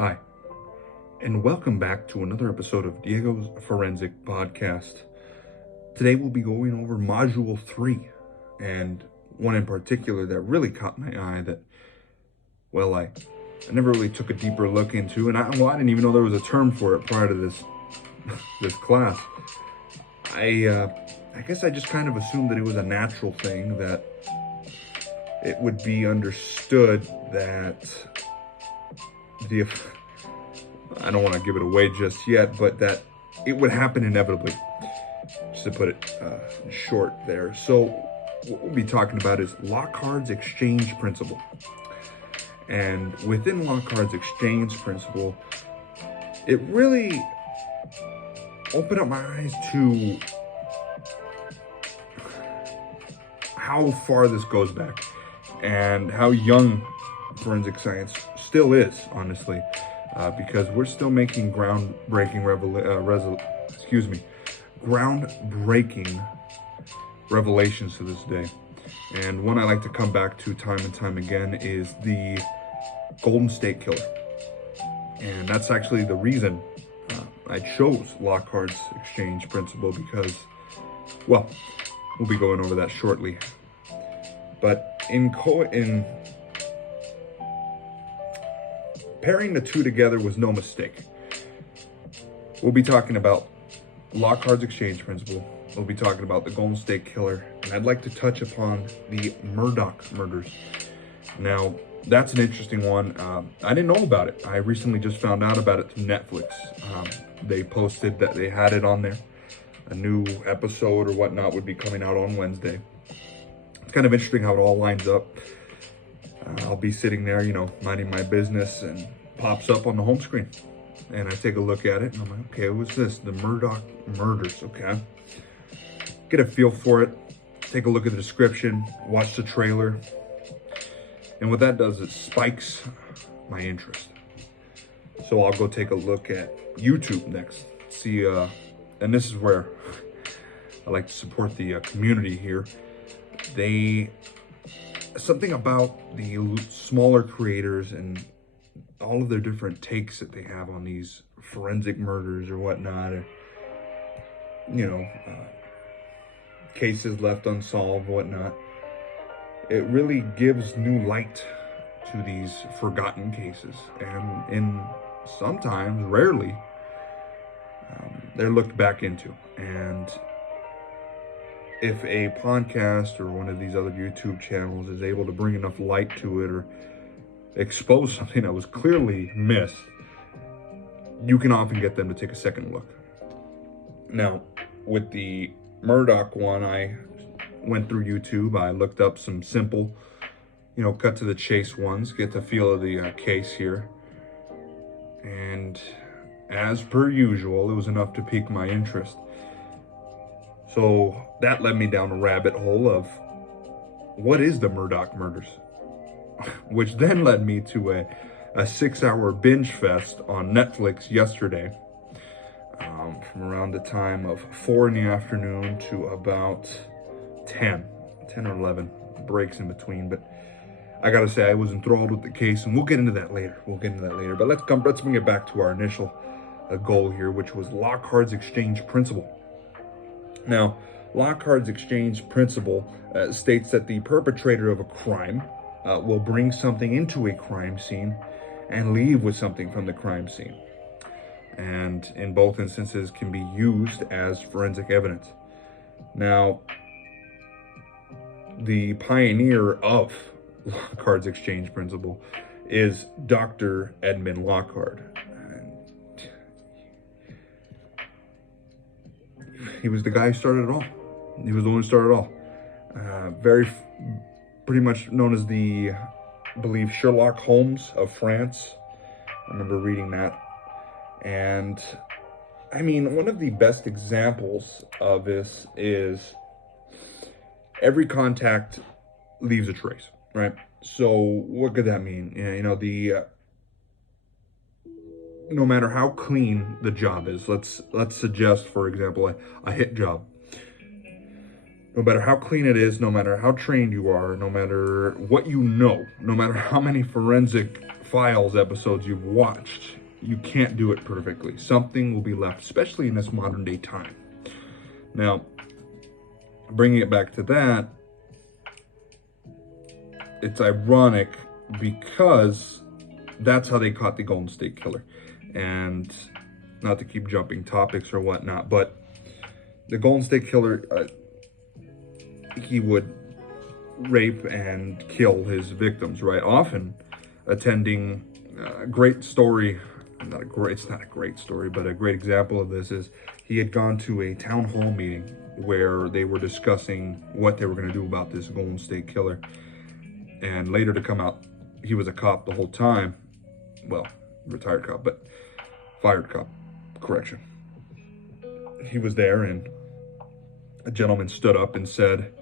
Hi, and welcome back to another episode of Diego's Forensic Podcast. Today we'll be going over Module 3, and one in particular that really caught my eye that, well, I never really took a deeper look into, and I didn't even know there was a term for it prior to this class. I guess I just kind of assumed that it was a natural thing, that it would be understood that I don't want to give it away just yet, but that it would happen inevitably, just to put it short there. So what we'll be talking about is Locards Exchange principle. And within Locards Exchange principle, it really opened up my eyes to how far this goes back and how young forensic science still is, honestly. Because we're still making groundbreaking revelations to this day. And one I like to come back to time and time again is the Golden State Killer. And that's actually the reason I chose Locards Exchange principle, because, well, we'll be going over that shortly. But in pairing the two together was no mistake. We'll be talking about Locards Exchange principle. We'll be talking about the Golden State Killer, and I'd like to touch upon the Murdaugh Murders. Now, that's an interesting one. I didn't know about it. I recently just found out about it through Netflix. They posted that they had it on there. A new episode or whatnot would be coming out on Wednesday. It's kind of interesting how it all lines up. I'll be sitting there, minding my business, and pops up on the home screen. And I take a look at it, and I'm like, okay, what's this? The Murdaugh Murders, okay. Get a feel for it, take a look at the description, watch the trailer. And what that does, it spikes my interest. So I'll go take a look at YouTube next. See, and this is where I like to support the community here. Something about the smaller creators and all of their different takes that they have on these forensic murders or whatnot, or, cases left unsolved, whatnot. It really gives new light to these forgotten cases, and sometimes, rarely, they're looked back into. And if a podcast or one of these other YouTube channels is able to bring enough light to it or expose something that was clearly missed, you can often get them to take a second look. Now, with the Murdaugh one, I went through YouTube. I looked up some simple, cut to the chase ones, get the feel of the case here. And as per usual, it was enough to pique my interest. So that led me down a rabbit hole of what is the Murdaugh Murders, which then led me to a 6-hour binge fest on Netflix yesterday, from around the time of 4 in the afternoon to about 10 or 11, breaks in between. But I gotta say, I was enthralled with the case, and we'll get into that later. But let's bring it back to our initial goal here, which was Locards Exchange principle. Now, Locards Exchange principle states that the perpetrator of a crime will bring something into a crime scene and leave with something from the crime scene. And in both instances can be used as forensic evidence. Now, the pioneer of Locards Exchange principle is Dr. Edmund Locard. He was the guy who started it all. He was the one who started it all. Pretty much known as the, I believe, Sherlock Holmes of France. I remember reading that. And, I mean, one of the best examples of this is every contact leaves a trace, right? So what could that mean? No matter how clean the job is, let's suggest, for example, a hit job. No matter how clean it is, no matter how trained you are, no matter what no matter how many forensic Files episodes you've watched, you can't do it perfectly. Something will be left, especially in this modern day time. Now, bringing it back to that, it's ironic because that's how they caught the Golden State Killer. And not to keep jumping topics or whatnot, but the Golden State Killer, he would rape and kill his victims, right? Often attending a great story, it's not a great story, but a great example of this is he had gone to a town hall meeting where they were discussing what they were going to do about this Golden State Killer. And later to come out, he was a cop the whole time. Well, retired cop, but fired cop, correction. He was there, and a gentleman stood up and said,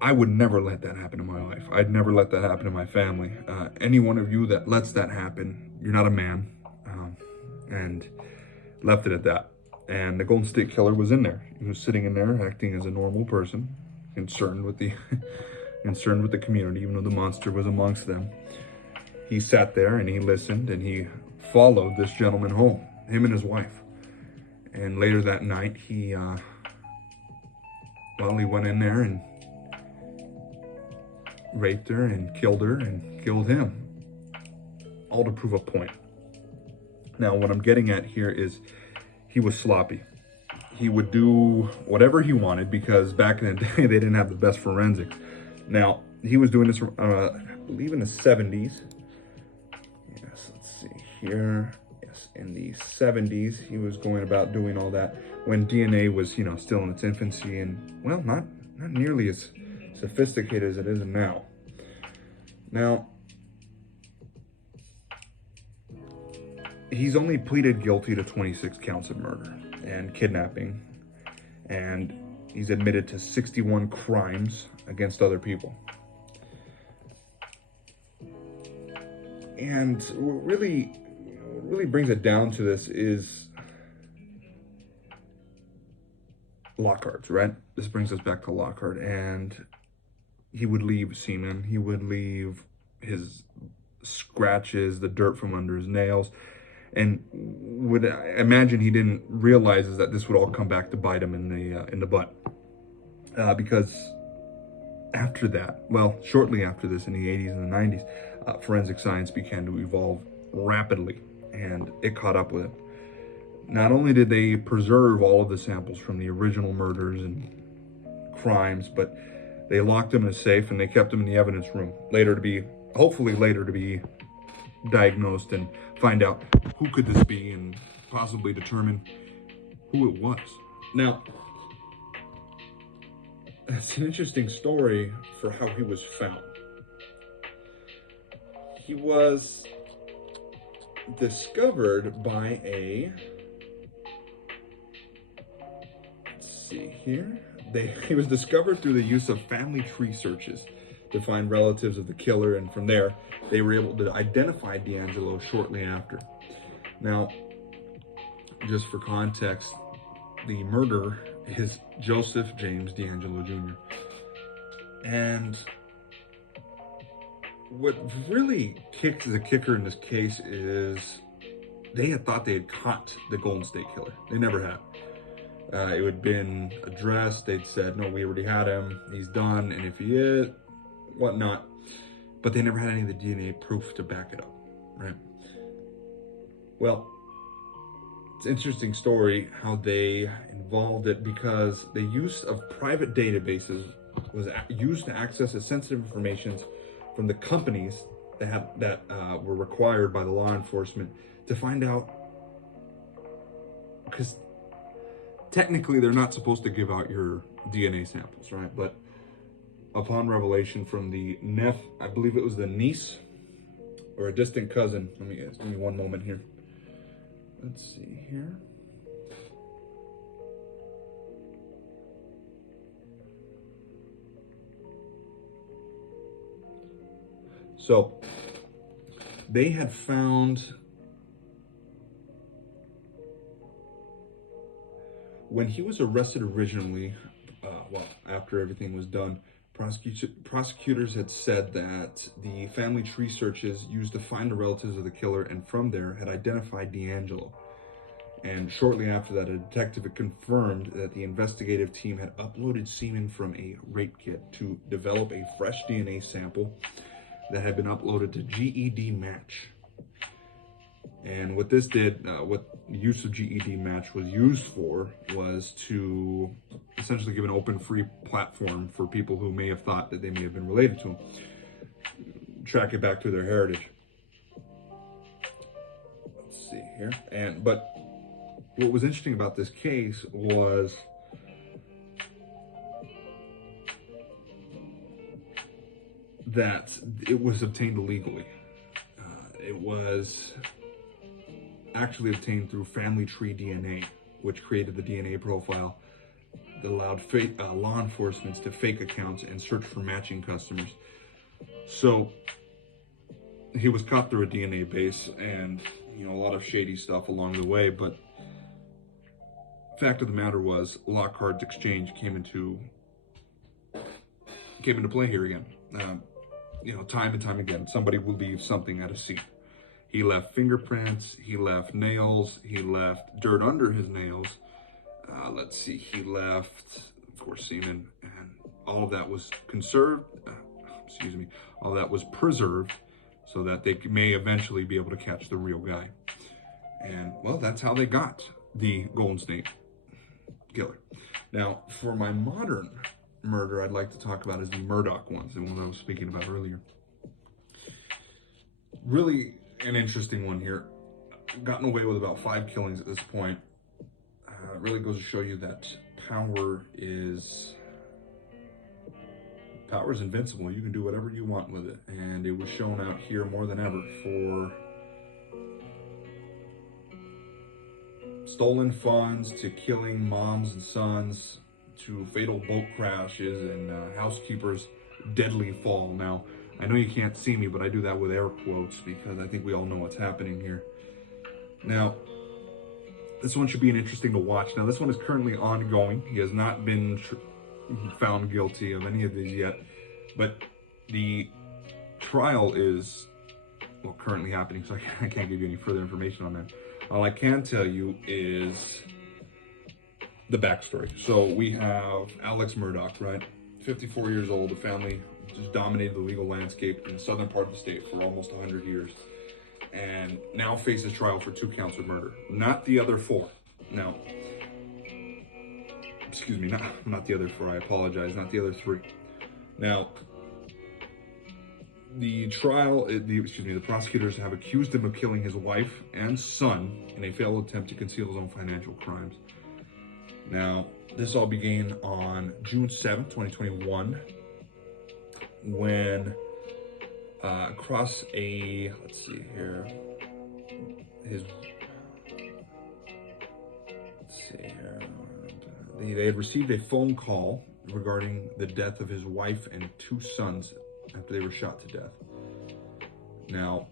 I would never let that happen in my life. I'd never let that happen in my family. Any one of you that lets that happen, you're not a man. And left it at that. And the Golden State Killer was in there. He was sitting in there acting as a normal person, concerned with the concerned with the community, even though the monster was amongst them. He sat there and he listened, and he followed this gentleman home, him and his wife. And later that night, he went in there and raped her and killed him, all to prove a point. Now, what I'm getting at here is he was sloppy. He would do whatever he wanted because back in the day, they didn't have the best forensics. Now, he was doing this, I believe, in the 70s. Yes, let's see here. Yes, in the 70s, he was going about doing all that when DNA was, still in its infancy and, well, not nearly as sophisticated as it is now. Now, he's only pleaded guilty to 26 counts of murder and kidnapping, and he's admitted to 61 crimes against other people. And what really brings it down to this is Locards, right? This brings us back to Lockhart, and he would leave semen, he would leave his scratches, the dirt from under his nails, and would imagine he didn't realize is that this would all come back to bite him in the butt, because after that, well, shortly after this, in the 80s and the 90s, forensic science began to evolve rapidly, and it caught up with it. Not only did they preserve all of the samples from the original murders and crimes, but they locked them in a safe and they kept them in the evidence room, hopefully later to be diagnosed and find out who could this be and possibly determine who it was. Now, it's an interesting story for how he was found. He was discovered by he was discovered through the use of family tree searches to find relatives of the killer, and from there, they were able to identify D'Angelo shortly after. Now, just for context, the murderer is Joseph James D'Angelo Jr. And what really kicks the kicker in this case is they had thought they had caught the Golden State Killer. They never had. It had been addressed. They'd said, no, we already had him. He's done. And if he is, whatnot. But they never had any of the DNA proof to back it up, right? Well, it's an interesting story how they involved it because the use of private databases was used to access the sensitive information from the companies that were required by the law enforcement to find out, because technically they're not supposed to give out your DNA samples, right? But upon revelation from the I believe it was the niece or a distant cousin. Give me one moment here. Let's see here. So they had found, when he was arrested originally, after everything was done, Prosecutors had said that the family tree searches used to find the relatives of the killer, and from there had identified D'Angelo. And shortly after that, a detective had confirmed that the investigative team had uploaded semen from a rape kit to develop a fresh DNA sample that had been uploaded to GED Match. And what this did, what the use of GED Match was used for, was to essentially give an open, free platform for people who may have thought that they may have been related to them, track it back to their heritage. Let's see here. But what was interesting about this case was that it was obtained illegally. It was actually obtained through family tree DNA, which created the DNA profile that allowed law enforcement to fake accounts and search for matching customers. So he was caught through a DNA base, and a lot of shady stuff along the way. But fact of the matter was, Locards Exchange came into play here again. Time and time again, somebody will leave something at a scene. He left fingerprints, he left nails, he left dirt under his nails. He left, of course, semen, and all of that was all of that was preserved so that they may eventually be able to catch the real guy. And, well, that's how they got the Golden State Killer. Now, for my modern murder, I'd like to talk about is the Murdaugh ones, the one I was speaking about earlier. Really an interesting one here. Gotten away with about 5 killings at this point. Really goes to show you that power is invincible. You can do whatever you want with it, and it was shown out here more than ever for stolen funds, to killing moms and sons, to fatal boat crashes, and housekeepers' deadly fall. Now, I know you can't see me, but I do that with air quotes because I think we all know what's happening here. Now, this one should be interesting to watch. Now, this one is currently ongoing. He has not been found guilty of any of these yet, but the trial is, currently happening, so I can't give you any further information on that. All I can tell you is the backstory. So we have Alex Murdaugh, right? 54 years old. The family just dominated the legal landscape in the southern part of the state for almost 100 years. And now faces trial for 2 counts of murder. Not the other 4. Now, excuse me, not the other 4, I apologize, not the other 3. Now, the prosecutors have accused him of killing his wife and son in a failed attempt to conceal his own financial crimes. Now, this all began on June 7th, 2021, when across a, they had received a phone call regarding the death of his wife and 2 sons after they were shot to death. Now,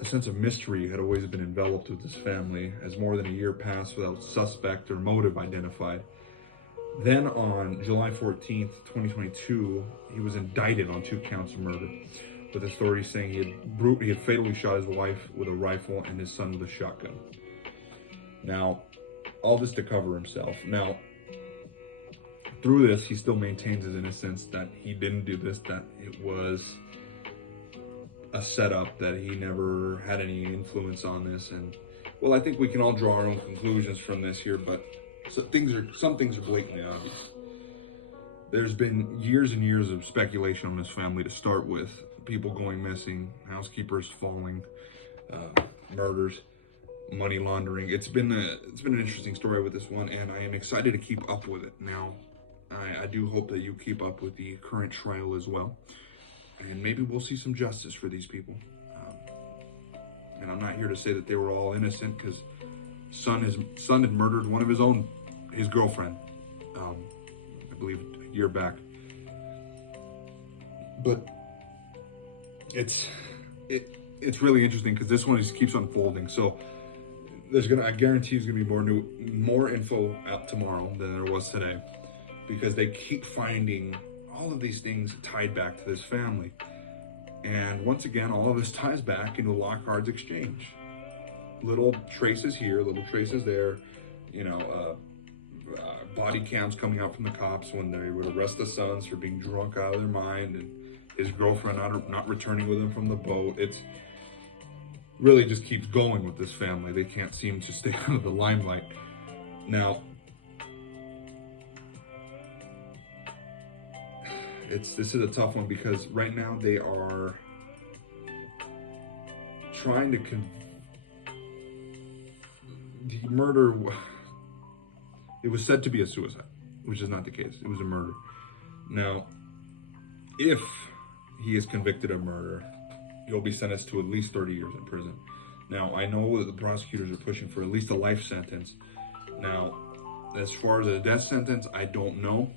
a sense of mystery had always been enveloped with this family as more than a year passed without suspect or motive identified. Then on July 14th, 2022, he was indicted on 2 counts of murder, with authorities saying he had fatally shot his wife with a rifle and his son with a shotgun. Now, all this to cover himself. Now, through this, he still maintains his innocence, that he didn't do this, that it was a setup, that he never had any influence on this. And, well, I think we can all draw our own conclusions from this here, but some things are blatantly obvious. There's been years and years of speculation on this family to start with. People going missing, housekeepers falling, murders, money laundering. It's been an interesting story with this one, and I am excited to keep up with it. Now, I do hope that you keep up with the current trial as well, and maybe we'll see some justice for these people. And I'm not here to say that they were all innocent, because son had murdered one of his girlfriend, I believe a year back. But it's really interesting because this one just keeps unfolding. So I guarantee there's gonna be more info out tomorrow than there was today, because they keep finding all of these things tied back to this family. And once again, all of this ties back into Locards Exchange. Little traces here, little traces there, body cams coming out from the cops when they would arrest the sons for being drunk out of their mind, and his girlfriend not returning with him from the boat. It's really just keeps going with this family. They can't seem to stay out of the limelight. Now, this is a tough one because right now they are trying to the murder. It was said to be a suicide, which is not the case. It was a murder. Now, if he is convicted of murder, he'll be sentenced to at least 30 years in prison. Now, I know that the prosecutors are pushing for at least a life sentence. Now, as far as a death sentence, I don't know.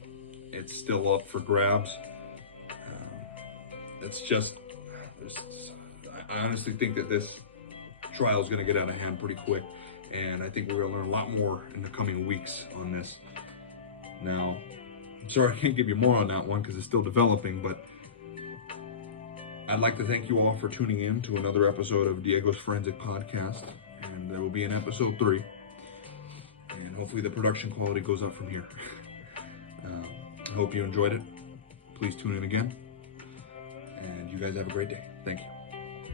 It's still up for grabs. I honestly think that this trial is going to get out of hand pretty quick. And I think we're going to learn a lot more in the coming weeks on this. Now, I'm sorry I can't give you more on that one because it's still developing, but I'd like to thank you all for tuning in to another episode of Diego's Forensic Podcast. And there will be an episode 3. And hopefully the production quality goes up from here. I hope you enjoyed it. Please tune in again. And you guys have a great day. Thank you.